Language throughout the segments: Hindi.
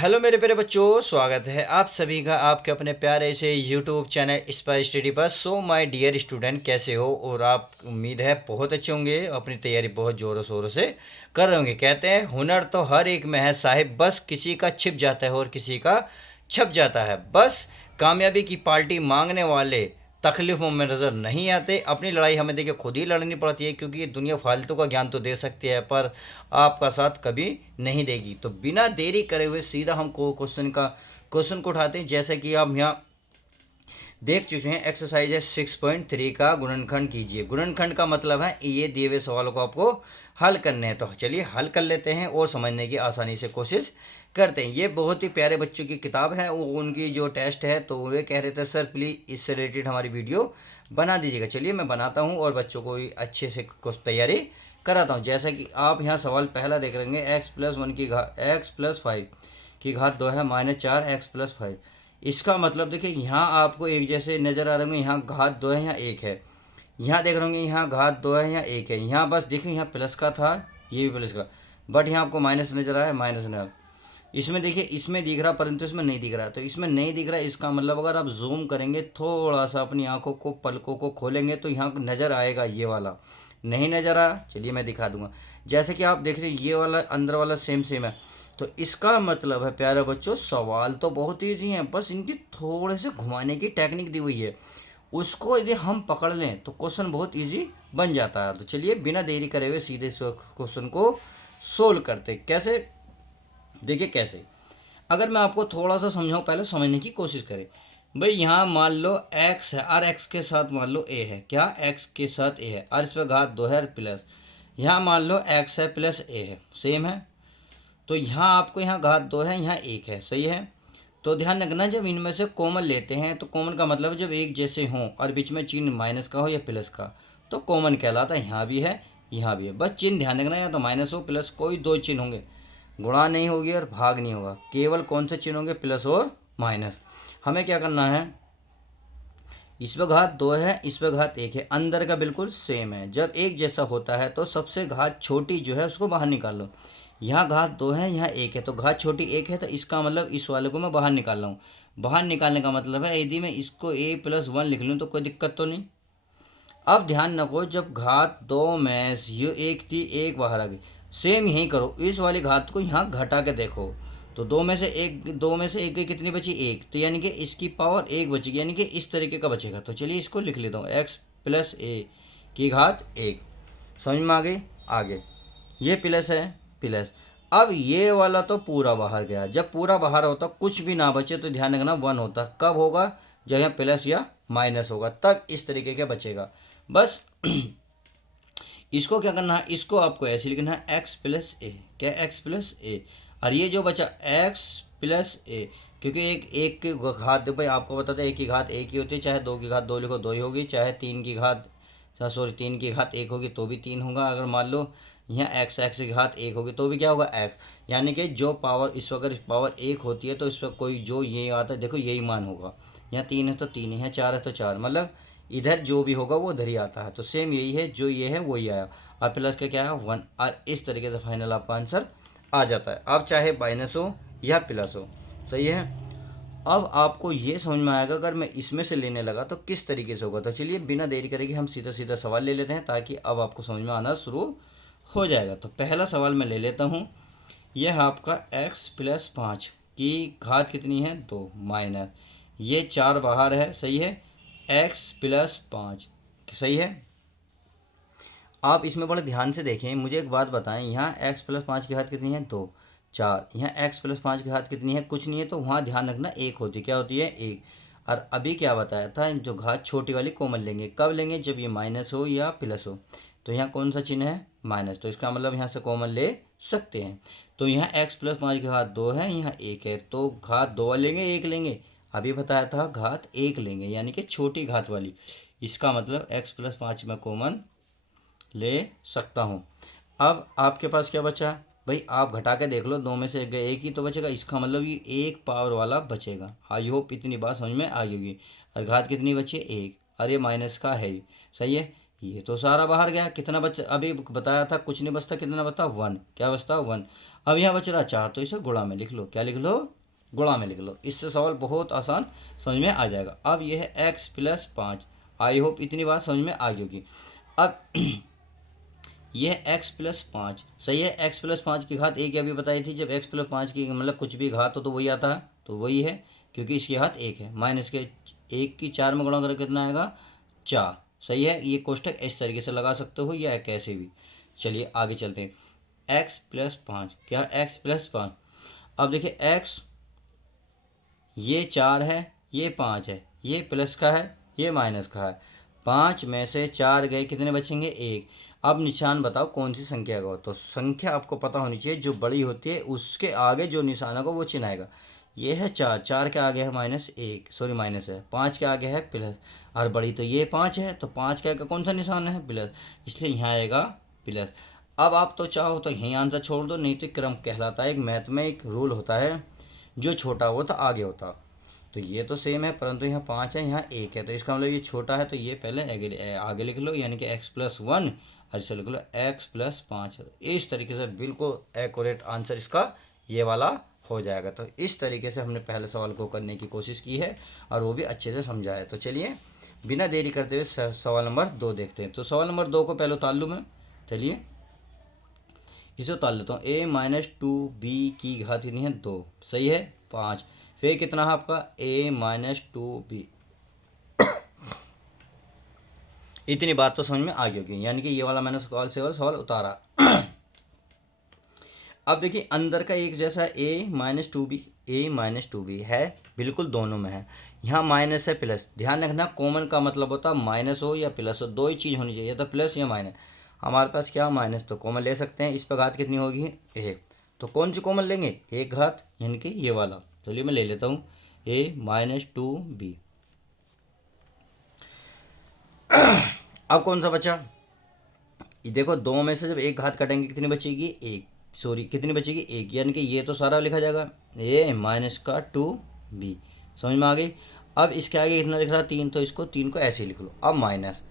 हेलो मेरे प्यारे बच्चों, स्वागत है आप सभी का आपके अपने प्यारे से यूट्यूब चैनल स्पाई स्टडी पर। सो माय डियर स्टूडेंट, कैसे हो? और आप उम्मीद है बहुत अच्छे होंगे, अपनी तैयारी बहुत ज़ोरों शोरों से कर रहे होंगे। कहते हैं हुनर तो हर एक में है साहिब, बस किसी का छिप जाता है और किसी का छप जाता है। बस कामयाबी की पार्टी मांगने वाले तकलीफ़ों में नज़र नहीं आते। अपनी लड़ाई हमें देखिए खुद ही लड़नी पड़ती है, क्योंकि ये दुनिया फालतू का ज्ञान तो दे सकती है पर आपका साथ कभी नहीं देगी। तो बिना देरी करे हुए सीधा हम क्वेश्चन को उठाते हैं। जैसे कि आप यहाँ देख चुके हैं, एक्सरसाइज है 6.3 का गुणनखंड कीजिए। गुणनखंड का मतलब है ये दिए हुए सवालों को आपको हल करने हैं। तो चलिए हल कर लेते हैं और समझने की आसानी से कोशिश करते हैं। ये बहुत ही प्यारे बच्चों की किताब है, वो उनकी जो टेस्ट है तो वे कह रहे थे सर प्लीज़ इससे रिलेटेड हमारी वीडियो बना दीजिएगा। चलिए मैं बनाता हूँ और बच्चों को अच्छे से कुछ तैयारी कराता हूँ। जैसा कि आप यहाँ सवाल पहला देख रहे हैं, x+1 की घात 2 है -4 x+5। इसका मतलब देखिए यहाँ आपको एक जैसे नज़र आ रहे होंगे, यहाँ घात 2 है यहाँ 1 है। यहाँ देख रहे होंगे यहाँ घात 2 है यहाँ 1 है। यहाँ बस देखिए यहाँ प्लस का था, ये भी प्लस का, बट यहाँ आपको माइनस नज़र आया, माइनस ना। इसमें देखिए इसमें दिख रहा परंतु इसमें नहीं दिख रहा। तो इसमें नहीं दिख रहा, इसका मतलब अगर आप जूम करेंगे, थोड़ा सा अपनी आंखों को पलकों को खोलेंगे तो यहाँ नज़र आएगा ये वाला। नहीं नज़र आ, चलिए मैं दिखा दूंगा। जैसे कि आप देख रहे हैं ये वाला अंदर वाला सेम सेम है। तो इसका मतलब है प्यारे बच्चों, सवाल तो बहुत ईजी हैं, बस इनकी थोड़े से घुमाने की टेक्निक दी हुई है। उसको यदि हम पकड़ लें तो क्वेश्चन बहुत इजी बन जाता है। तो चलिए बिना देरी करे हुए सीधे क्वेश्चन को सोल्व करते। कैसे? देखिए कैसे, अगर मैं आपको थोड़ा सा समझाऊं, पहले समझने की कोशिश करें। भाई यहाँ मान लो x है और x के साथ मान लो a है। क्या? x के साथ a है और इस पर घात 2 है प्लस। यहाँ मान लो x है प्लस a है, सेम है। तो यहाँ आपको यहाँ घात 2 है, यहाँ 1 है, सही है। तो ध्यान रखना, जब इनमें से कॉमन लेते हैं तो कॉमन का मतलब जब एक जैसे हों और बीच में चिन्ह माइनस का हो या प्लस का तो कॉमन कहलाता है। यहाँ भी है, यहाँ भी है। बस चिन्ह ध्यान रखना, या तो माइनस हो प्लस, कोई दो चिन्ह होंगे, गुणा नहीं होगी और भाग नहीं होगा। केवल कौन से चिन्ह होंगे? प्लस और माइनस। हमें क्या करना है, इस पर घात 2 है, इस पर घात 1 है, अंदर का बिल्कुल सेम है। जब एक जैसा होता है तो सबसे घात छोटी जो है उसको बाहर निकाल लो। यहाँ घात 2 है, यहाँ 1 है, तो घात छोटी 1 है, तो इसका मतलब इस वाले को मैं बाहर निकाल रहा हूँ। बाहर निकालने का मतलब है यदि मैं इसको a+1 लिख लूँ तो कोई दिक्कत तो नहीं। अब ध्यान रखो, जब घात 2 में ये 1 थी, 1 बाहर आ गई। सेम यही करो, इस वाली घात को यहाँ घटा के देखो। तो दो में से एक गई, कितनी बची? 1। तो यानी कि इसकी पावर 1 बचेगी, यानी कि इस तरीके का बचेगा। तो चलिए इसको लिख लेता हूँ, x+a की घात 1। समझ में आ गई? आगे ये प्लस है, प्लस। अब ये वाला तो पूरा बाहर गया। जब पूरा बाहर होता, कुछ भी ना बचे, तो ध्यान रखना 1 होता। कब होगा? जब यहाँ प्लस या माइनस होगा, तब इस तरीके का बचेगा। बस इसको क्या करना है, इसको आपको ऐसे लिखना है x+a। क्या? x+a। और ये जो बचा x+a, क्योंकि एक की घात, भाई आपको बताते हैं एक की घात एक ही होती है। चाहे 2 की घात 2 लिखो 2 ही होगी, चाहे 3 की घात 1 होगी तो भी 3 होगा। अगर मान लो यहाँ x की घात 1 होगी तो भी क्या होगा? x। यानी कि जो पावर इस वक्त पावर 1 होती है तो इस पर कोई जो ये आता है, देखो यही मान होगा। यहाँ 3 है तो 3 है, 4 है तो 4, मतलब इधर जो भी होगा वो उधर ही आता है। तो सेम यही है, जो ये है वही आया, और प्लस का क्या है? 1। और इस तरीके से फाइनल आपका आंसर आ जाता है। अब चाहे माइनस हो या प्लस हो, सही है। अब आपको ये समझ में आएगा अगर मैं इसमें से लेने लगा तो किस तरीके से होगा। तो चलिए बिना देरी करेंगे हम सीधा सीधा सवाल ले लेते हैं, ताकि अब आपको समझ में आना शुरू हो जाएगा। तो पहला सवाल मैं ले लेता हूँ। यह है आपका x+5 की घात कितनी है? 2 माइनस ये 4 बाहर है, सही है, x+5, सही है। आप इसमें बड़े ध्यान से देखें, मुझे एक बात बताएं, यहाँ x+5 की घात कितनी है? 2, 4। यहाँ x+5 की घात कितनी है? कुछ नहीं है, तो वहाँ ध्यान रखना 1 होती है। क्या होती है? 1। और अभी क्या बताया था, जो घात छोटी वाली कॉमन लेंगे। कब लेंगे? जब ये माइनस हो या प्लस हो। तो यहाँ कौन सा चिन्ह है? माइनस। तो इसका मतलब यहाँ से कॉमन ले सकते हैं। तो यहाँ x+5 की घात 2 है, यहाँ 1 है, तो घात 2 लेंगे 1 लेंगे। अभी बताया था घात 1 लेंगे, यानी कि छोटी घात वाली। इसका मतलब x+5 में कॉमन ले सकता हूँ। अब आपके पास क्या बचा? भाई आप घटा के देख लो, 2 में से एक ही तो बचेगा। इसका मतलब ये 1 पावर वाला बचेगा। आई होप इतनी बात समझ में आई होगी। और घात कितनी बची है? 1। और ये माइनस का है ही, सही है। ये तो सारा बाहर गया, कितना बच, अभी बताया था कुछ नहीं बचता, कितना बचता 1, क्या बचता 1। अब यहाँ बच रहा 4, तो इसे गुणा में लिख लो, क्या लिख लो, गुणा में लिख लो। इससे सवाल बहुत आसान समझ में आ जाएगा। अब यह है x+5। आई होप इतनी बात समझ में आ गई होगी। अब यह x+5 सही है। x+5 की घात एक अभी बताई थी, जब x+5 की मतलब कुछ भी घात हो तो वही आता है, तो वही है, क्योंकि इसकी घात 1 है। माइनस के 1 की 4 में गुणा करके कितना आएगा 4। सही है। ये कोष्टक इस तरीके से लगा सकते हो या कैसे भी। चलिए आगे चलते हैं। x+5 क्या, x+5। अब देखिए x, ये 4 है, ये 5 है, ये प्लस का है, ये माइनस का है। 5 में से 4 गए, कितने बचेंगे 1। अब निशान बताओ कौन सी संख्या का हो, तो संख्या आपको पता होनी चाहिए, जो बड़ी होती है उसके आगे जो निशान होगा वो चिन्ह आएगा। ये है 4, 4 के आगे है -1, सॉरी माइनस है, 5 के आगे है प्लस, और बड़ी तो ये 5 है, तो 5 के आगे कौन सा निशान है, प्लस, इसलिए यहाँ आएगा प्लस। अब आप तो चाहो तो यहीं आंसर छोड़ दो, नहीं तो क्रम कहलाता है। एक मैथ में एक रूल होता है, जो छोटा हो तो आगे होता। तो ये तो सेम है, परंतु यहाँ 5 है, यहाँ 1 है, तो इसका मतलब ये छोटा है, तो ये पहले आगे लिख लो, यानी कि x+1, और इसे लिख लो x+5। इस तरीके से बिल्कुल एक्यूरेट आंसर इसका ये वाला हो जाएगा। तो इस तरीके से हमने पहले सवाल को करने की कोशिश की है, और वो भी अच्छे से समझा है। तो चलिए बिना देरी करते हुए सवाल नंबर 2 देखते हैं। तो सवाल नंबर 2 को पहले उतार लूँ मैं, चलिए इसे उतार लेता हूँ। a-2b की घात कितनी है 2, सही है 5। फिर कितना है आपका a-2b। इतनी बात तो समझ में आ गई होगी, यानी कि ये वाला मैंने सवाल उतारा। अब देखिए अंदर का एक जैसा a-2b है, बिल्कुल दोनों में है। यहाँ माइनस है प्लस, ध्यान रखना कॉमन का मतलब होता है माइनस हो या प्लस हो, दो ही चीज़ होनी चाहिए, या तो प्लस या माइनस। हमारे पास क्या माइनस, तो कॉमन ले सकते हैं। इस पर घात कितनी होगी 1, तो कौन सी कॉमन लेंगे, एक घात, यानी कि ये वाला। चलिए मैं ले लेता हूँ a-2b। अब कौन सा बचा, ये देखो 2 में से जब एक घात कटेंगे कितनी बचेगी 1, सॉरी कितनी बचेगी 1, यानी कि ये तो सारा लिखा जाएगा a-2b। समझ में आ गई। अब इसके आगे कितना लिख रहा 3, तो इसको 3 को ऐसे ही लिख लो। अब माइनस,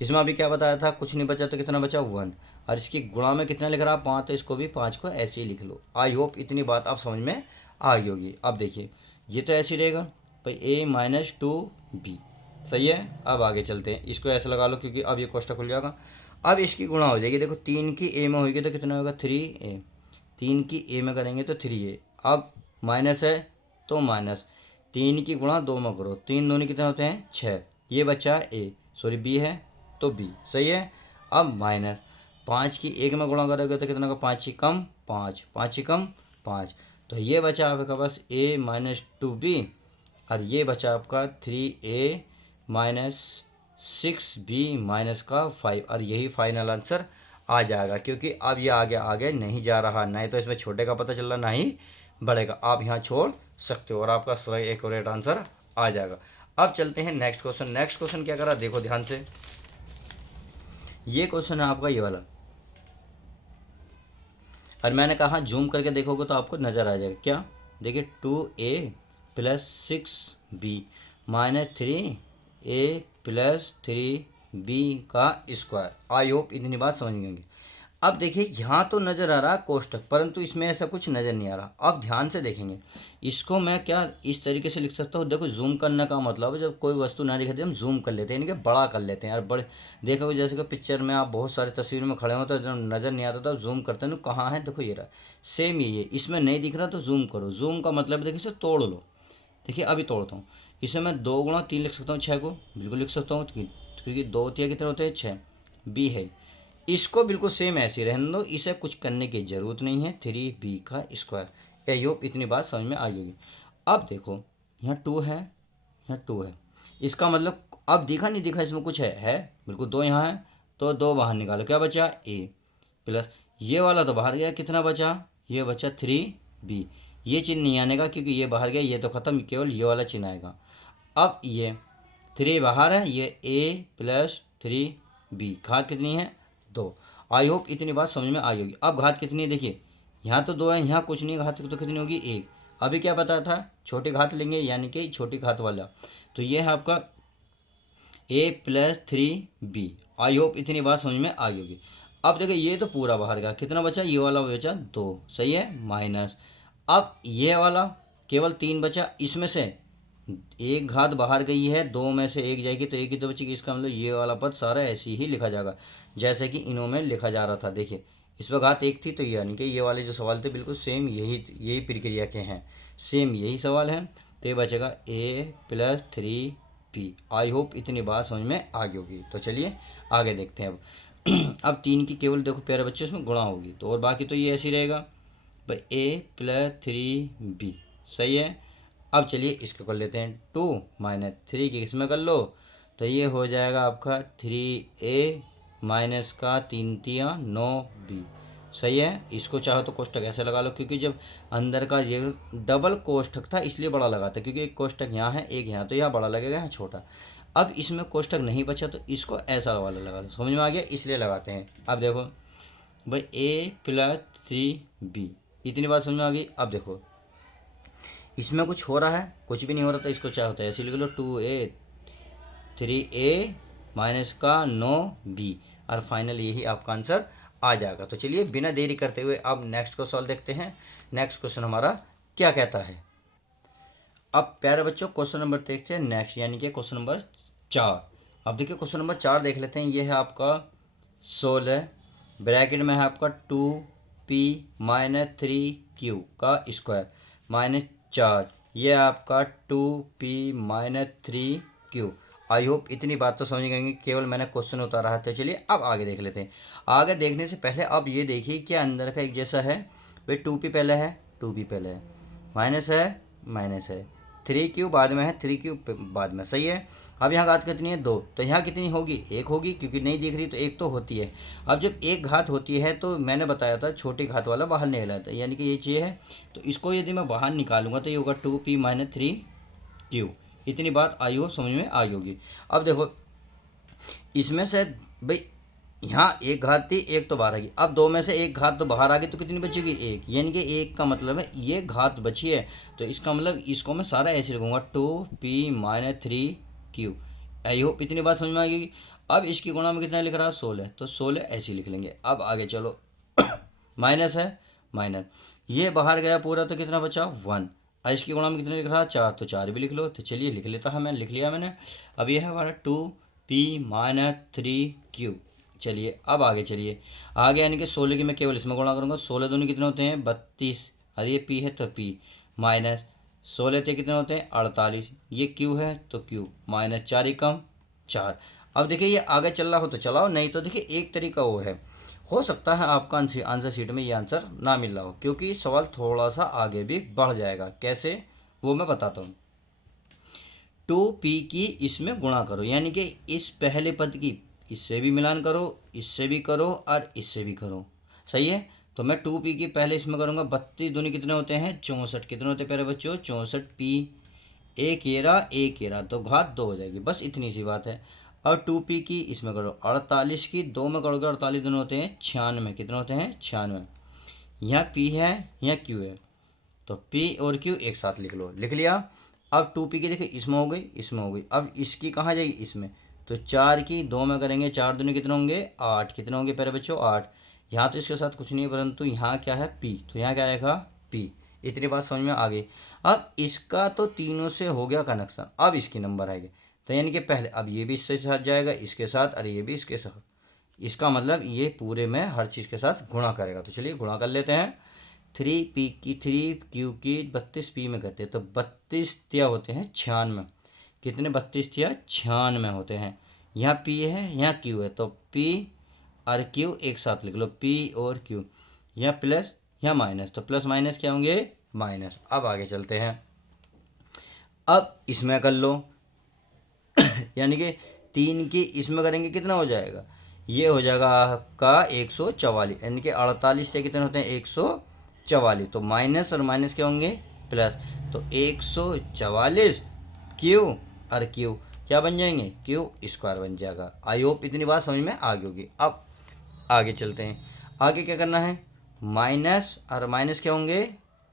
इसमें अभी क्या बताया था, कुछ नहीं बचा, तो कितना बचा 1, और इसकी गुणा में कितना लिख रहा 5, तो इसको भी 5 को ऐसे ही लिख लो। आई होप इतनी बात आप समझ में आ गई होगी। अब देखिए ये तो ऐसे ही रहेगा भाई a-2b, सही है। अब आगे चलते हैं, इसको ऐसे लगा लो क्योंकि अब ये कोष्टक खुल जाएगा। अब इसकी गुणा हो जाएगी, देखो 3 की a में होगी तो कितना होगा 3a, 3 की a में करेंगे तो 3a। अब माइनस है तो माइनस, 3 की गुणा 2 में करो, 3 दूनी कितने होते हैं 6, ये बचा a, सॉरी b है तो b, सही है। अब माइनस 5 की 1 में गुणा करोगे तो कितना होगा 5 ही कम 5, 5 ही कम 5, तो ये बचा आपका बस a-2b, और ये बचा आपका 3a-6b-5, और यही फाइनल आंसर आ जाएगा, क्योंकि अब ये आगे आगे नहीं जा रहा, नहीं तो इसमें छोटे का पता चल रहा, ना ही बढ़ेगा। आप यहाँ छोड़ सकते हो और आपका सही एक्यूरेट आंसर आ जाएगा। अब चलते हैं नेक्स्ट क्वेश्चन। नेक्स्ट क्वेश्चन क्या करा, देखो ध्यान से, ये क्वेश्चन है आपका ये वाला, और मैंने कहा जूम करके देखोगे तो आपको नज़र आ जाएगा। क्या, देखिए 2a+6b-3a+3b का स्क्वायर। आई होप इतनी बात समझ में होगी। अब देखिए यहाँ तो नज़र आ रहा है कोष्टक, परंतु इसमें ऐसा कुछ नज़र नहीं आ रहा। अब ध्यान से देखेंगे, इसको मैं क्या इस तरीके से लिख सकता हूँ, देखो जूम करने का मतलब है जब कोई वस्तु ना दिखाती हम जूम कर लेते हैं, यानी कि बड़ा कर लेते हैं। और बड़े देखोगे जैसे कि पिक्चर में आप बहुत सारी तस्वीर में खड़े हो तो जब नज़र नहीं आता तो जूम करते हैं, कहाँ है देखो ये रहा, सेम ये इसमें नहीं दिख रहा तो जूम करो। जूम का मतलब देखिए इसे तोड़ लो। देखिए अभी तोड़ता हूँ, इसे मैं 2 गुणा 3 लिख सकता हूँ, 6 को बिल्कुल लिख सकता हूँ, क्योंकि 2 तिया कितने होते हैं 6, बी है। इसको बिल्कुल सेम ऐसे ही रहने दो, इसे कुछ करने की ज़रूरत नहीं है, 3b का स्क्वायर। आई होप इतनी बात समझ में आ गई। अब देखो यहाँ 2 है, यहाँ 2 है, इसका मतलब अब दिखा नहीं दिखा इसमें कुछ है बिल्कुल। 2 यहाँ है तो 2 बाहर निकालो, क्या बचा a प्लस, ये वाला तो बाहर गया, कितना बचा, ये बचा 3b। ये चिन्ह नहीं आने का क्योंकि ये बाहर गया, ये तो ख़त्म, केवल ये वाला चिन्ह आएगा। अब ये 3 बाहर है, ये a+3b, घात कितनी है 2। आई होप इतनी बात समझ में आई होगी। अब घात कितनी है, देखिए यहाँ तो 2 है, यहाँ कुछ नहीं, घात तो कितनी होगी 1। अभी क्या बताया था, छोटी घात लेंगे यानी कि छोटी घात वाला, तो ये है आपका a plus three b. I hope इतनी बात समझ में आ गई होगी। अब देखो ये तो पूरा बाहर गया, कितना बचा, ये वाला बचा 2, सही है, माइनस। अब ये वाला केवल 3 बचा, इसमें से एक घात बाहर गई है, 2 में से एक जाएगी तो एक ही तो बचेगी। इसका मतलब ये वाला पद सारा ऐसे ही लिखा जाएगा जैसे कि इनों में लिखा जा रहा था। देखिए इस पर घात 1 थी, तो यानी कि ये वाले जो सवाल थे बिल्कुल सेम यही प्रक्रिया के हैं, सेम यही सवाल है। तो ये बचेगा a plus three p. I hope इतनी बात समझ में आ गई होगी। तो चलिए आगे देखते हैं अब। अब 3 की केवल देखो प्यारे बच्चे उसमें गुणा होगी, तो और बाकी तो ये ऐसे ही रहेगा भाई, ए प्लस थ्री बी, सही है। अब चलिए इसको कर लेते हैं, 2 माइनस 3 की किसमें कर लो, तो ये हो जाएगा आपका 3a माइनस का 3 तिया 9b, सही है। इसको चाहो तो कोष्टक ऐसे लगा लो, क्योंकि जब अंदर का ये डबल कोष्टक था इसलिए बड़ा लगाता है, क्योंकि एक कोष्टक यहाँ है एक यहाँ, तो यहाँ बड़ा लगेगा यहाँ छोटा। अब इसमें कोष्टक नहीं बचा तो इसको ऐसा वाला लगा लो, समझ में आ गया, इसलिए लगाते हैं। अब देखो भाई a प्लस थ्री बी, इतनी बात समझ में आ गई। अब देखो इसमें कुछ हो रहा है, कुछ भी नहीं हो रहा, तो इसको क्या होता है ऐसे लिख लो, 2a 3a माइनस का 9b, और फाइनल यही आपका आंसर आ जाएगा। तो चलिए बिना देरी करते हुए अब नेक्स्ट को सॉल्व देखते हैं। नेक्स्ट क्वेश्चन हमारा क्या कहता है। अब प्यारे बच्चों क्वेश्चन नंबर देखते हैं नेक्स्ट, यानी कि क्वेश्चन नंबर 4। अब देखिए क्वेश्चन नंबर 4 देख लेते हैं। ये है आपका 16, ब्रैकेट में है आपका 2p माइनस 3q का स्क्वायर माइनस 4, ये आपका 2p माइनस 3q। आई होप इतनी बात तो समझ गएंगे, केवल मैंने क्वेश्चन उतारा है। तो चलिए अब आगे देख लेते हैं। आगे देखने से पहले अब ये देखिए क्या अंदर का एक जैसा है भाई, 2p पहले है 2p पहले है, माइनस है 3q बाद में है 3q बाद में, सही है। अब यहाँ घात कितनी है 2, तो यहाँ कितनी होगी 1 होगी, क्योंकि नहीं दिख रही तो 1 तो होती है। अब जब एक घात होती है तो मैंने बताया था छोटी घात वाला बाहर नहीं लाता, यानी कि ये चीज़ है। तो इसको यदि मैं बाहर निकालूंगा तो ये होगा 2p माइनस 3q। इतनी बात आई हो समझ में आई होगी। अब देखो इसमें से भाई यहाँ एक घात थी, एक तो बाहर आ गई, अब 2 में से एक घात तो बाहर आ गई, तो कितनी बचेगी 1, यानी कि 1 का मतलब है ये घात बची है। तो इसका मतलब इसको मैं सारा ऐसे लिखूंगा 2p माइनस 3q। आई होप इतनी बात समझ में आ गई। अब इसकी गुणा में कितना लिख रहा है 16, तो 16 ऐसे ही लिख लेंगे। अब आगे चलो माइनस है माइनस, ये बाहर गया पूरा तो कितना बचा 1, और इसकी गुणा में कितना लिख रहा है 4, तो 4 भी लिख लो। तो चलिए लिख लेता है, मैंने लिख लिया मैंने। अब ये है हमारा 2p माइनस 3q। चलिए अब आगे चलिए, आगे यानी कि 16 की मैं केवल इसमें गुणा करूँगा, 16 दोनों कितने होते हैं 32, और ये p है तो p माइनस 16 थे कितने होते हैं 48, ये q है तो q माइनस 4 एकम 4। अब देखिए ये आगे चल रहा हो तो चलाओ, नहीं तो देखिए एक तरीका वो है, हो सकता है आपका आंसर शीट में ये आंसर ना मिल रहा हो, क्योंकि सवाल थोड़ा सा आगे भी बढ़ जाएगा। कैसे वो मैं बताता हूँ। 2p की इसमें गुणा करो, यानी कि इस पहले पद की इससे भी मिलान करो, इससे भी करो और इससे भी करो, सही है। तो मैं 2p की पहले इसमें करूँगा, 32 दूनी कितने होते हैं 64, कितने होते हैं प्यारे बच्चों 64p, एक एरा तो घात 2 हो जाएगी, बस इतनी सी बात है। और 2p की इसमें करो 48 की 2 में करोगे 48 दोनों होते हैं 96, कितने होते हैं 96। यहाँ p है यहाँ q है, तो p और q एक साथ लिख लो, लिख लिया। अब 2p की देखिए इसमें हो गई इसमें हो गई, अब इसकी कहाँ जाएगी इसमें, तो 4 की 2 में करेंगे 4 दूनी कितने होंगे 8, कितने होंगे प्यारे बच्चों 8। यहाँ तो इसके साथ कुछ नहीं है, परंतु यहाँ क्या है p, तो यहाँ क्या आएगा p। इतनी बात समझ में आ गई। अब इसका तो तीनों से हो गया कनेक्शन, अब इसकी नंबर आएगी, तो यानी कि पहले अब ये भी इसके साथ जाएगा इसके साथ, और ये भी इसके साथ, इसका मतलब ये पूरे में हर चीज़ के साथ गुणा करेगा। तो चलिए गुणा कर लेते हैं। 3p की 3q की 32p में करते हैं, तो 32 तिया होते हैं 96, कितने 32 तिया 96 होते हैं। यहाँ p है यहाँ q है, तो p और q एक साथ लिख लो, p और q, यहाँ प्लस यहाँ माइनस, तो प्लस माइनस क्या होंगे माइनस। अब आगे चलते हैं, अब इसमें कर लो यानी कि 3 की इसमें करेंगे कितना हो जाएगा, ये हो जाएगा आपका 144, यानी कि 48 से कितने होते हैं 144, तो माइनस और माइनस क्या होंगे प्लस, तो 144 क्यू और क्यू क्या बन जाएंगे क्यू स्क्वायर बन जाएगा। आई होप इतनी बात समझ में आ गई होगी। अब आगे चलते हैं, आगे क्या करना है, माइनस और माइनस क्या होंगे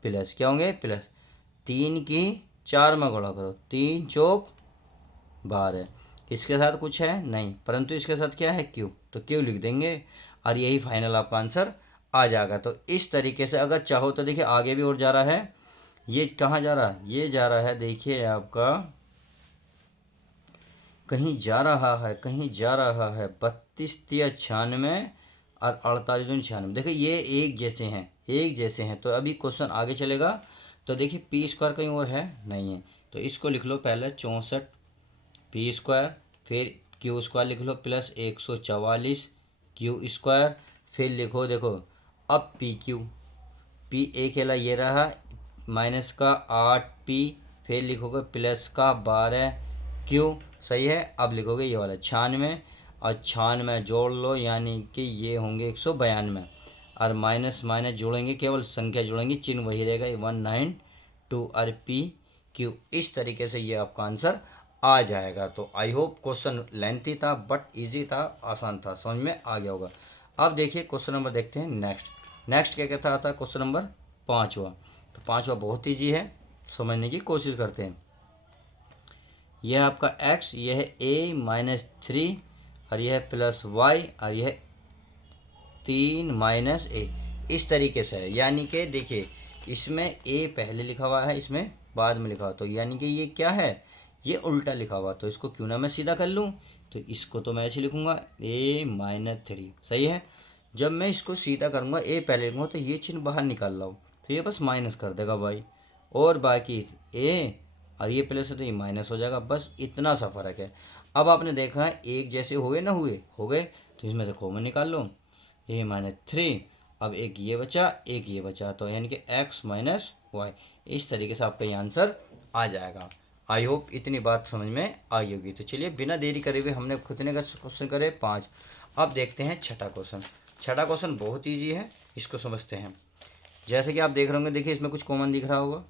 प्लस, क्या होंगे प्लस, 3 की 4 में गुणा करो, 3 चौक 12, इसके साथ कुछ है नहीं, परंतु इसके साथ क्या है क्यू, तो क्यू लिख देंगे और यही फाइनल आपका आंसर आ जाएगा। तो इस तरीके से अगर चाहो तो देखिए आगे भी और जा रहा है। ये कहाँ जा रहा है, ये जा रहा है देखिए आपका कहीं जा रहा है, कहीं जा रहा है 32×96 और 48×96। देखिए ये एक जैसे हैं, एक जैसे हैं। तो अभी क्वेश्चन आगे चलेगा। तो देखिए पी स्क्वायर कहीं और है नहीं है, तो इसको लिख लो पहले 64 पी स्क्वायर, फिर क्यू स्क्वायर लिख लो प्लस 144 क्यू स्क्वायर, फिर लिखो देखो अब पी क्यू, पी ए खेला ये रहा माइनस का 8 पी, फिर लिखोगे प्लस का 12 क्यू। सही है। अब लिखोगे ये वाला 96 और 96 जोड़ लो यानी कि ये होंगे 192 और माइनस माइनस जोड़ेंगे, केवल संख्या जोड़ेंगे, चिन्ह वही रहेगा 192 और पी क्यू। इस तरीके से ये आपका आंसर आ जाएगा। तो आई होप क्वेश्चन लेंथी था बट इजी था, आसान था, समझ में आ गया होगा। अब देखिए क्वेश्चन नंबर देखते हैं नेक्स्ट क्या कहता था क्वेश्चन नंबर 5वां। तो 5वां बहुत ईजी है, समझने की कोशिश करते हैं। यह आपका x, यह है a-3 और यह है प्लस y और यह है 3-a। इस तरीके से है, यानी कि देखिए इसमें a पहले लिखा हुआ है, इसमें बाद में लिखा हुआ, तो यानी कि ये क्या है, ये उल्टा लिखा हुआ। तो इसको क्यों ना मैं सीधा कर लूँ, तो इसको तो मैं ऐसे लिखूँगा a-3। सही है। जब मैं इसको सीधा करूँगा a पहले लिखूँगा तो ये चिन्ह बाहर निकाल रहा हूँ, तो ये बस माइनस कर देगा y, और बाकी a और ये प्लस है तो ये माइनस हो जाएगा, बस इतना सा फर्क है। अब आपने देखा है एक जैसे हुए ना हुए, हो गए, तो इसमें से कॉमन निकाल लो a-3। अब एक ये बचा, एक ये बचा, तो यानी कि x-y। इस तरीके से आपका ये आंसर आ जाएगा। आई होप इतनी बात समझ में आई होगी। तो चलिए बिना देरी करे हुए हमने कितने का क्वेश्चन करे 5। अब देखते हैं छठा क्वेश्चन। छठा क्वेश्चन बहुत ईजी है, इसको समझते हैं। जैसे कि आप देख रहे होंगे, देखिए इसमें कुछ कॉमन दिख रहा होगा,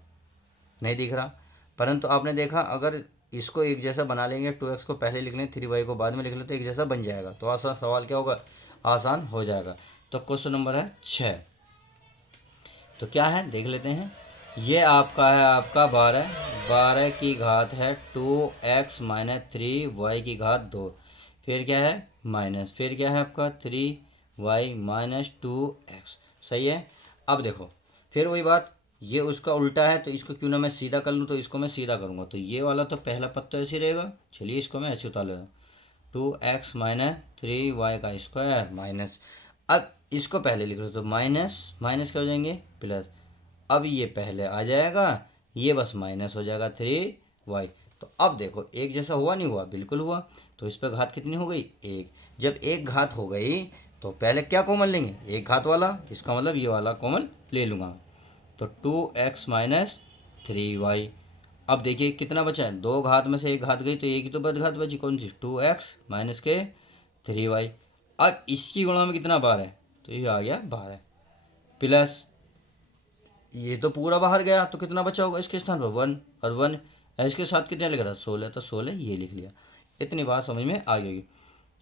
नहीं दिख रहा, परंतु आपने देखा अगर इसको एक जैसा बना लेंगे, 2x को पहले लिख लें 3y को बाद में लिख लें तो एक जैसा बन जाएगा, तो आसान सवाल क्या होगा, आसान हो जाएगा। तो क्वेश्चन नंबर है 6। तो क्या है देख लेते हैं। ये आपका है आपका 12 की घात है 2x - 3y की घात 2, फिर क्या है माइनस, फिर क्या है आपका 3y - 2x। सही है। अब देखो फिर वही बात, ये उसका उल्टा है, तो इसको क्यों ना मैं सीधा कर लूँ, तो इसको मैं सीधा करूँगा तो ये वाला तो पहला पद तो ऐसे ही रहेगा। चलिए इसको मैं ऐसे उतार ले रहा हूँ, 2x - 3y का स्क्वायर माइनस, अब इसको पहले लिख लो तो माइनस माइनस क्या हो जाएंगे प्लस, अब ये पहले आ जाएगा, ये बस माइनस हो जाएगा 3y। तो अब देखो एक जैसा हुआ नहीं हुआ, बिल्कुल हुआ। तो इस पर घात कितनी हो गई, एक। जब एक घात हो गई तो पहले क्या कॉमन लेंगे, एक घात वाला, इसका मतलब ये वाला कॉमन ले लूँगा, तो 2x - 3y। अब देखिए कितना बचा है, दो घात में से एक घात गई तो एक ही तो बद घात बची, कौन सी, 2x - 3y। अब इसकी गुणा में कितना बार है, तो ये आ गया 12 प्लस ये तो पूरा बाहर गया, तो कितना बचा होगा इसके स्थान पर 1, और 1 इसके साथ कितना लिख रहा 16, तो 16 ये लिख लिया। इतनी बात समझ में आ गई।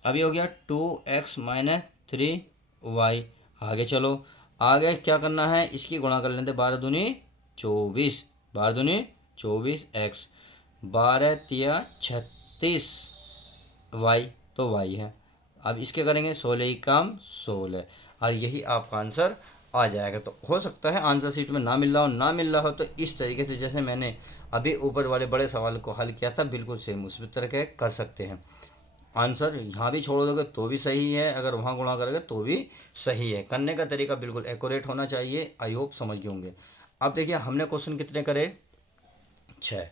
अभी हो गया 2x - 3y। आगे चलो, आगे क्या करना है, इसकी गुणा कर लेते, 12 दूनी 24, 12 दूनी 24 x, 12 तिया 36 y, तो y है। अब इसके करेंगे 16 ही काम 16, और यही आपका आंसर आ जाएगा। तो हो सकता है आंसर शीट में ना मिल रहा हो, तो इस तरीके से जैसे मैंने अभी ऊपर वाले बड़े सवाल को हल किया था, बिल्कुल सेम उसी तरह के कर सकते हैं। आंसर यहाँ भी छोड़ दोगे तो भी सही है, अगर वहाँ गुणा करोगे तो भी सही है। करने का तरीका बिल्कुल एक्यूरेट होना चाहिए। आई होप समझ गए होंगे। अब देखिए हमने क्वेश्चन कितने करे, 6।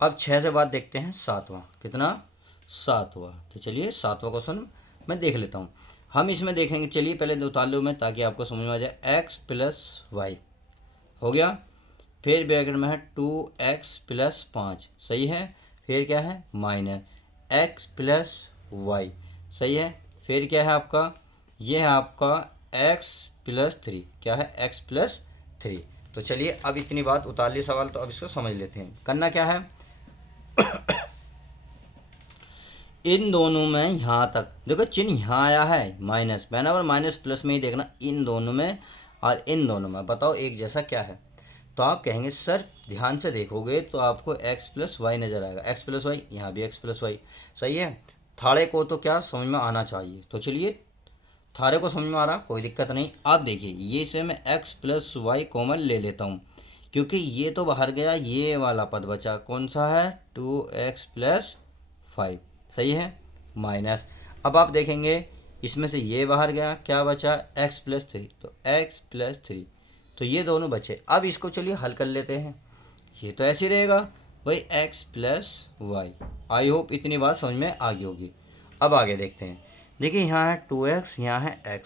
अब 6 से बाद देखते हैं 7वां, कितना, 7वां। तो चलिए 7वां क्वेश्चन मैं देख लेता हूँ। हम इसमें देखेंगे, चलिए पहले उतार लो मैं ताकि आपको समझ में आ जाए। x + y हो गया, फिर ब्रैकेट में है 2x + 5, सही है। फिर क्या है माइनस x + y, सही है। फिर क्या है आपका, ये है आपका x + 3, क्या है x + 3। तो चलिए अब इतनी बात उतार ली सवाल, तो अब इसको समझ लेते हैं। करना क्या है, इन दोनों में यहाँ तक देखो चिन्ह यहाँ आया है माइनस, बराबर माइनस प्लस में ही देखना, इन दोनों में और इन दोनों में बताओ एक जैसा क्या है। तो आप कहेंगे सर ध्यान से देखोगे तो आपको x + y नज़र आएगा, x + y, यहाँ भी x + y, सही है। थाड़े को तो क्या समझ में आना चाहिए। तो चलिए, थारे को समझ में आ रहा, कोई दिक्कत नहीं। आप देखिए, ये इसे मैं x प्लस वाई कॉमन ले लेता हूँ, क्योंकि ये तो बाहर गया, ये वाला पद बचा कौन सा है, 2x+5, सही है, माइनस। अब आप देखेंगे इसमें से ये बाहर गया, क्या बचा, x+3, तो x+3, तो ये दोनों बचे। अब इसको चलिए हल कर लेते हैं। ये तो ऐसे ही रहेगा भाई, x+y। आई होप इतनी बात समझ में आ गई होगी। अब आगे देखते हैं। देखिए यहाँ है 2x, यहाँ है x,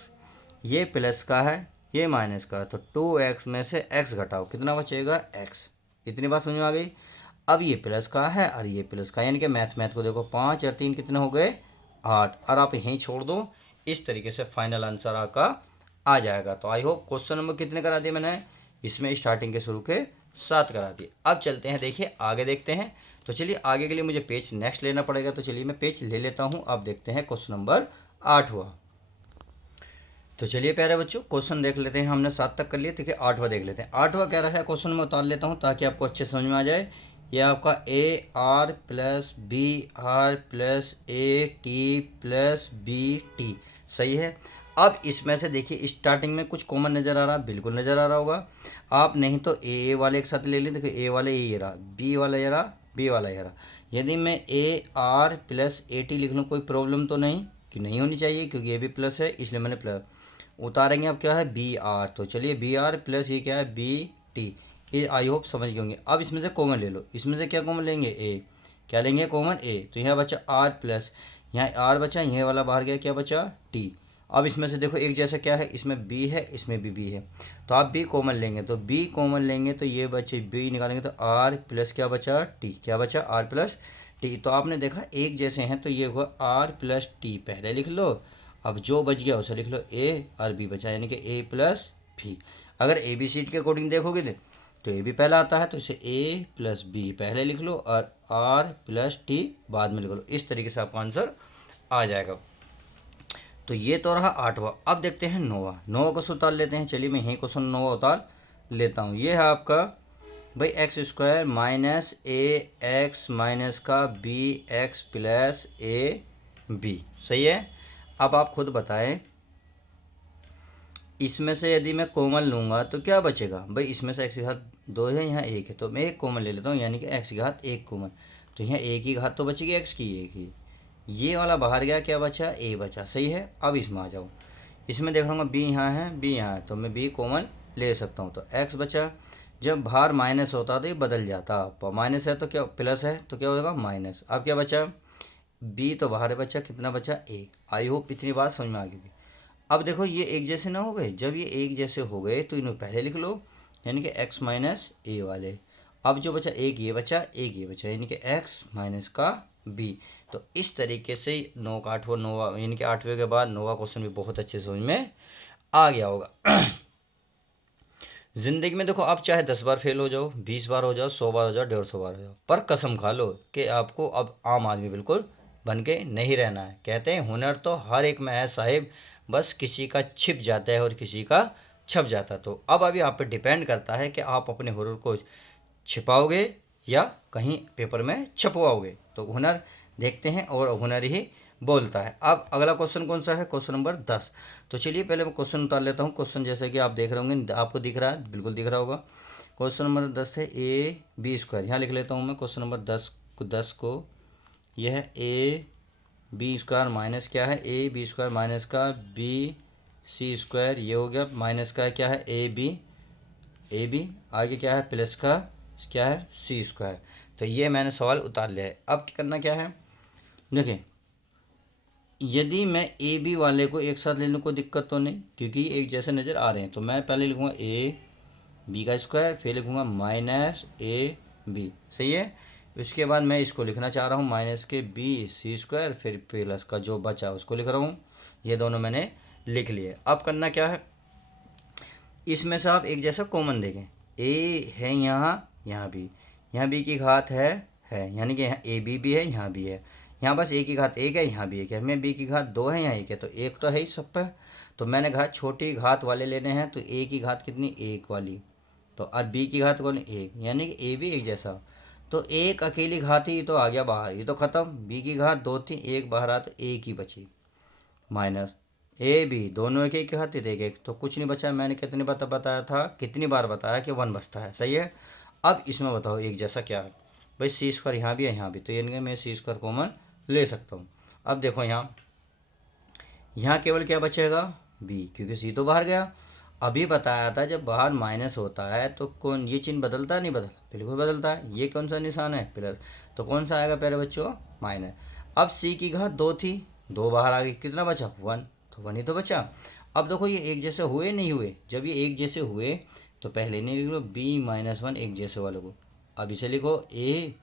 ये प्लस का है, ये माइनस का है, तो 2x में से x घटाओ, कितना बचेगा, x। इतनी बात समझ में आ गई। अब ये प्लस का है और ये प्लस का, यानी कि मैथ को देखो, 5 और 3 कितने हो गए, 8, और आप यहीं छोड़ दो। इस तरीके से फाइनल आंसर आपका आ जाएगा। तो आई होप क्वेश्चन नंबर कितने करा दिए मैंने इसमें, स्टार्टिंग के शुरू के 7 करा दिए। अब चलते हैं, देखिए आगे देखते हैं। तो चलिए, आगे के लिए मुझे पेज नेक्स्ट लेना पड़ेगा, तो चलिए मैं पेज ले लेता हूँ। अब देखते हैं क्वेश्चन नंबर 8वां। तो चलिए प्यारे बच्चों, क्वेश्चन देख लेते हैं। हमने 7 तक कर लिए, ठीक है, 8वां देख लेते हैं। 8वां क्या रहा है क्वेश्चन में, उतार लेता हूँ ताकि आपको अच्छे समझ में आ जाए। ये आपका AR+BR+AT+BT, सही है। अब इसमें से देखिए, स्टार्टिंग में कुछ कॉमन नज़र आ रहा, बिल्कुल नज़र आ रहा होगा। आप नहीं तो ए वाले एक साथ ले लें। देखिए ए वाले ये रहा, बी वाला ये रहा, बी वाला ये रहा। यदि मैं AR+AT लिख लूँ, कोई प्रॉब्लम तो नहीं कि नहीं होनी चाहिए, क्योंकि ये भी प्लस है, इसलिए मैंने प्लस उतारेंगे। अब क्या है, BR, तो चलिए BR प्लस ये क्या है, BT। ये आई होप समझ गए होंगे। अब इसमें से कॉमन ले लो, इसमें से क्या कॉमन लेंगे, ए, क्या लेंगे कॉमन, ए, तो यहाँ बचा R प्लस, यहाँ R बचा, यह वाला बाहर गया, क्या बचा, T। अब इसमें से देखो एक जैसा क्या है, इसमें B है, इसमें भी B है, तो आप B कॉमन लेंगे, तो B कॉमन लेंगे तो ये बचे, B निकालेंगे तो R प्लस क्या बचा, T, क्या बचा, R प्लस T। तो आपने देखा एक जैसे हैं, तो ये हुआ R प्लस T, पहले लिख लो। अब जो बच गया उसे लिख लो, A और B बचा, यानी कि A+B। अगर ABCD के अकॉर्डिंग देखोगे तो ए भी पहला आता है, तो इसे A+B पहले लिख लो और R+T बाद में लिख लो। इस तरीके से आपका आंसर आ जाएगा। तो ये तो रहा 8वां। अब देखते हैं 9वां। 9वां क्वेश्चन उतार लेते हैं। चलिए मैं यही क्वेश्चन 9वां उतार लेता हूँ। ये है आपका भाई x² माइनस AX माइनस का BX प्लस AB, सही है। अब आप खुद बताएं, इसमें से यदि मैं कॉमन लूँगा तो क्या बचेगा भाई, इसमें से x की घात 2 है, यहाँ 1 है, तो मैं एक कॉमन ले लेता हूँ, यानी कि x की घात 1 कॉमन, तो यहाँ a की घात तो बचेगी x की, एक ही, ये वाला बाहर गया, क्या बचा, a बचा, सही है। अब इसमें आ जाओ, इसमें देख लूँगा b यहाँ है, b यहाँ है, तो मैं b कॉमन ले सकता हूँ, तो x बचा। जब बाहर माइनस होता तो ये बदल जाता, माइनस है तो क्या, प्लस है तो क्या होगा, माइनस। अब क्या बचा, b तो बाहर बचा, कितना बचा, a। आई होप इतनी बात समझ में आ गई। अब देखो ये एक जैसे ना हो गए, जब ये एक जैसे हो गए तो इन्हें पहले लिख लो, यानी कि x माइनस ए वाले। अब जो बचा, एक ये बचा, एक ये बचा, यानी कि x माइनस का b। तो इस तरीके से 9 का 8वां, 9वां, यानी कि 8वें के बाद 9वां क्वेश्चन भी बहुत अच्छे समझ में आ गया होगा। ज़िंदगी में देखो, आप चाहे 10 बार फेल हो जाओ, 20 बार हो जाओ, 100 बार हो जाओ, 150 बार हो जाओ, पर कसम खा लो कि आपको अब आम आदमी बिल्कुल बन के नहीं रहना है। कहते हैं हुनर तो हर एक में है साहिब, बस किसी का छिप जाता है और किसी का छप जाता है। तो अब अभी आप पे डिपेंड करता है कि आप अपने हुनर को छिपाओगे या कहीं पेपर में छपवाओगे। तो हुनर देखते हैं और हुनर ही बोलता है। अब अगला क्वेश्चन कौन सा है, क्वेश्चन नंबर 10। तो चलिए पहले मैं क्वेश्चन उतार लेता हूँ। क्वेश्चन जैसे कि आप देख रहे होंगे, आपको दिख रहा है, बिल्कुल दिख रहा होगा। क्वेश्चन नंबर 10 है AB², यहाँ लिख लेता हूँ मैं क्वेश्चन नंबर 10 को। यह है AB² माइनस क्या है, AB² माइनस का BC², ये हो गया, माइनस का क्या है, AB, आगे क्या है, प्लस का क्या है, C²। तो ये मैंने सवाल उतार लिया है। अब करना क्या है, देखिए यदि मैं ए बी वाले को एक साथ ले लूँ कोई दिक्कत तो नहीं, क्योंकि एक जैसे नज़र आ रहे हैं। तो मैं पहले लिखूँगा AB², फिर लिखूँगा माइनस AB, सही है। उसके बाद मैं इसको लिखना चाह रहा हूँ माइनस के BC², फिर प्लस का जो बचा उसको लिख रहा हूँ। ये दोनों मैंने लिख लिए। अब करना क्या है, इसमें से आप एक जैसा कॉमन देखें, ए है यहाँ, यहाँ भी, यहाँ बी की घात है, यानी कि यहाँ ए बी भी है, यहाँ भी है। यहाँ बस ए की घात 1 है, यहाँ भी 1 है। मैं बी की घात 2 है, यहाँ 1 है, तो 1 तो है ही सब पे। तो मैंने घात छोटी घात वाले लेने हैं, तो ए की घात कितनी, 1 वाली, तो और बी की घात कौन, 1, यानी कि ए भी एक जैसा। तो एक अकेली घात ही तो आ गया बाहर, ये तो ख़त्म। बी की घात 2 थी, एक बाहर आ तो एक ही बची, माइनस ए बी दोनों एक एक की घात, एक एक, तो कुछ नहीं बचा। मैंने कितनी बार बताया था, कितनी बार बताया कि 1 बचता है, सही है। अब इसमें बताओ एक जैसा क्या है भाई, सी स्क्वायर यहाँ भी है यहाँ भी, तो यानी कि मैं सी स्क्वायर कॉमन ले सकता हूँ। अब देखो यहाँ, यहाँ केवल क्या बचेगा, बी, क्योंकि सी तो बाहर गया। अभी बताया था जब बाहर माइनस होता है तो कौन, ये चिन्ह बदलता है नहीं बदलता, बिल्कुल बदलता है। ये कौन सा निशान है, प्लस, तो कौन सा आएगा प्यारे बच्चों, माइनस। अब सी की घात 2 थी, 2 बाहर आ गई, कितना बचा 1, तो 1 ही तो बचा। अब देखो ये एक जैसे हुए नहीं हुए, जब ये एक जैसे हुए तो पहले नहीं लिख लो b-1 एक जैसे वाले को, अब इसे लिखो ए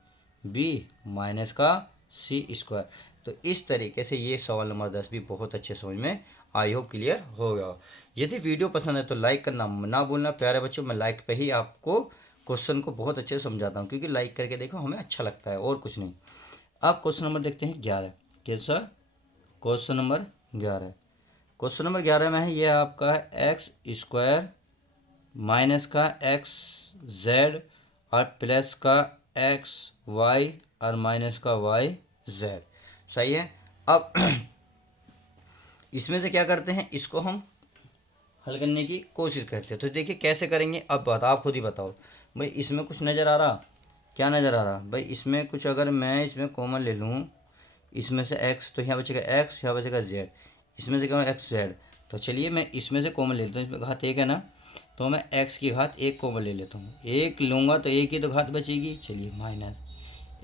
बी माइनस का सी स्क्वायर। तो इस तरीके से ये सवाल नंबर 10 भी बहुत अच्छे समझ में, आई होप क्लियर हो गया। यदि वीडियो पसंद है तो लाइक करना ना भूलना प्यारे बच्चों। मैं लाइक पे ही आपको क्वेश्चन को बहुत अच्छे से समझाता हूँ, क्योंकि लाइक करके देखो हमें अच्छा लगता है और कुछ नहीं। अब क्वेश्चन नंबर देखते हैं 11, कैसा, क्वेश्चन नंबर 11। क्वेश्चन नंबर 11 में है ये आपका एक्स स्क्वायर माइनस का एक्स जेड और प्लस का एक्स वाई और माइनस का वाई जेड, सही है। अब इसमें से क्या करते हैं, इसको हम हल करने की कोशिश करते हैं। तो देखिए कैसे करेंगे, अब बताओ, आप खुद ही बताओ भाई। इसमें कुछ नज़र आ रहा, क्या नज़र आ रहा भाई, इसमें कुछ अगर मैं इसमें कॉमन ले लूँ, इसमें से एक्स, तो यहाँ बचेगा एक्स, यहाँ बचेगा जेड, इसमें से क्या एक्स जेड। तो चलिए मैं इसमें से कॉमन ले लेता हूँ, इसमें घात एक है ना, तो मैं एक्स की घात एक कॉमन ले लेता हूँ। एक लूँगा तो एक ही तो घात बचेगी, चलिए माइनस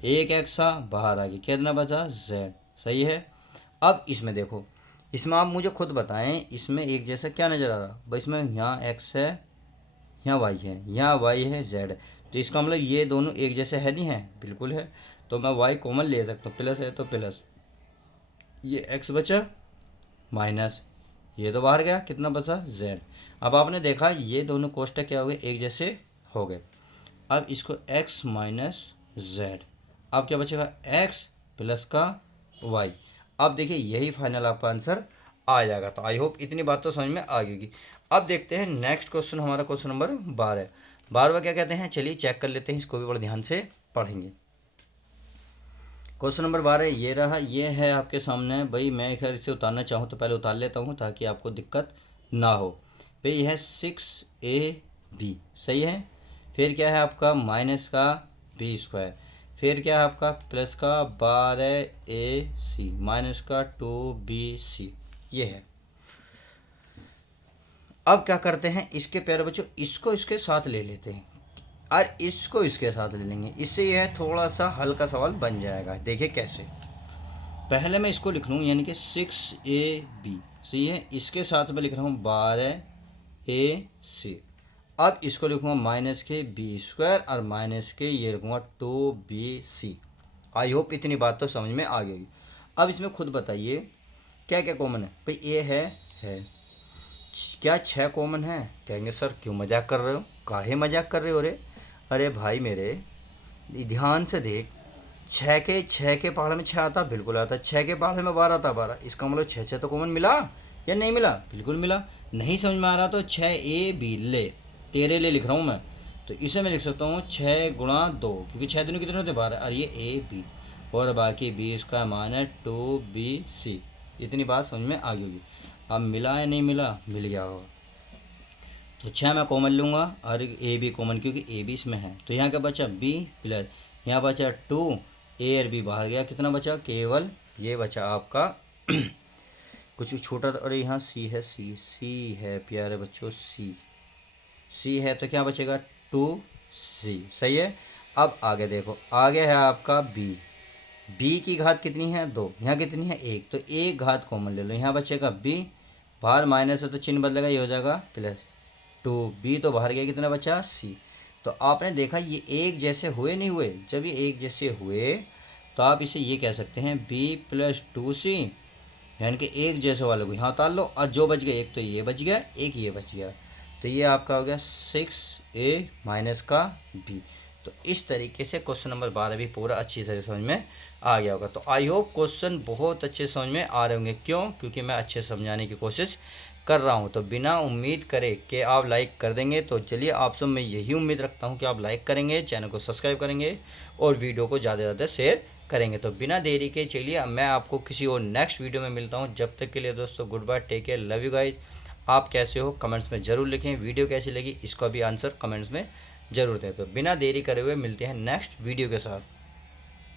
एक एक्स आ बाहर आ गया, कितना बचा जेड, सही है। अब इसमें देखो, इसमें आप मुझे खुद बताएं, इसमें एक जैसा क्या नज़र आ रहा भाई, इसमें यहाँ एक्स है, यहाँ वाई है, यहाँ वाई है, जेड है, तो इसका मतलब ये दोनों एक जैसे है नहीं है, बिल्कुल है। तो मैं वाई कॉमन ले सकता हूँ, प्लस है तो प्लस, ये एक्स बचा माइनस, ये तो बाहर गया, कितना बचा जेड। अब आपने देखा ये दोनों कोष्टक क्या हो गए, एक जैसे हो गए। अब इसको x माइनस जेड, अब क्या बचेगा x प्लस का y। अब देखिए यही फाइनल आपका आंसर आ जाएगा। तो आई होप इतनी बात तो समझ में आ गई। अब देखते हैं नेक्स्ट क्वेश्चन, हमारा क्वेश्चन नंबर 12। 12 क्या कहते हैं, चलिए चेक कर लेते हैं, इसको भी बड़े ध्यान से पढ़ेंगे। क्वेश्चन नंबर 12 ये रहा, ये है आपके सामने भाई। मैं अगर इसे उतारना चाहूँ तो पहले उतार लेता हूँ ताकि आपको दिक्कत ना हो। भाई यह है 6ab, सही है। फिर क्या है आपका माइनस का बी स्क्वायर, फिर क्या है आपका प्लस का 12ac माइनस का 2bc, ये है। अब क्या करते हैं, इसके प्यारे बच्चों इसको इसके साथ ले लेते हैं और इसको इसके साथ ले लेंगे, इससे यह थोड़ा सा हल्का सवाल बन जाएगा। देखिए कैसे, पहले मैं इसको लिख लूँ यानी कि 6ab, सही है। इसके साथ मैं लिख रहा हूँ 12ac। अब इसको लिखूँगा माइनस के बी स्क्वायर और माइनस के ये लिखूँगा 2bc। आई होप इतनी बात तो समझ में आ गई। अब इसमें खुद बताइए क्या क्या कॉमन है भाई, ये है क्या 6 कॉमन है। कहेंगे सर क्यों मजाक कर रहे हो, काहे मजाक कर रहे हो रे। अरे भाई मेरे ध्यान से देख, 6 के पहाड़ में 6 आता, बिल्कुल आता। 6 के पहाड़ में 12 आता, 12, इसका मतलब 6 तो कॉमन मिला या नहीं मिला, बिल्कुल मिला। नहीं समझ में आ रहा तो 6ab ले, तेरे लिए लिख रहा हूँ मैं, तो इसे मैं लिख सकता हूँ 6 गुणा 2, क्योंकि 6 दूनी कितने होते 12, और ये ab और बाकी b इसका मान है 2bc। इतनी बात समझ में आ गई होगी। अब मिला या नहीं मिला, मिल गया होगा। तो 6 मैं कॉमन लूँगा और ए बी कॉमन, क्योंकि ए बी इसमें है। तो यहाँ क्या बचा b प्लस, यहाँ बचा 2, ए और बी बाहर गया, कितना बचा केवल ये बचा आपका कुछ छोटा। अरे यहाँ सी है, सी है प्यारे बच्चों, सी है तो क्या बचेगा 2c, सही है। अब आगे देखो, आगे है आपका b की घात कितनी है 2, यहाँ कितनी है 1, तो एक घात कॉमन ले लो, यहाँ बचेगा b, बाहर माइनस है तो चिन्ह बदलेगा, ये हो जाएगा प्लस 2b, तो बाहर गया, कितना बचा c। तो आपने देखा ये एक जैसे हुए नहीं हुए, जब ये एक जैसे हुए तो आप इसे ये कह सकते हैं b प्लस 2c, यानी कि एक जैसे वाले को यहाँ उतार लो और जो बच गया, एक तो ये बच गया, एक ये बच गया, तो ये आपका हो गया 6a माइनस का b। तो इस तरीके से क्वेश्चन नंबर 12 भी पूरा अच्छी तरह समझ में आ गया होगा। तो आई होप क्वेश्चन बहुत अच्छे समझ में आ रहे होंगे। क्यों, क्योंकि मैं अच्छे समझाने की कोशिश कर रहा हूँ, तो बिना उम्मीद करे कि आप लाइक कर देंगे। तो चलिए आपसे मैं यही उम्मीद रखता हूँ कि आप लाइक करेंगे, चैनल को सब्सक्राइब करेंगे और वीडियो को ज़्यादा से ज़्यादा शेयर करेंगे। तो बिना देरी के चलिए मैं आपको किसी और नेक्स्ट वीडियो में मिलता हूँ। जब तक के लिए दोस्तों goodbye, take care, love you guys. आप कैसे हो कमेंट्स में ज़रूर लिखें, वीडियो कैसी लगी इसका भी आंसर कमेंट्स में ज़रूर दें। तो बिना देरी करे हुए मिलते हैं नेक्स्ट वीडियो के साथ।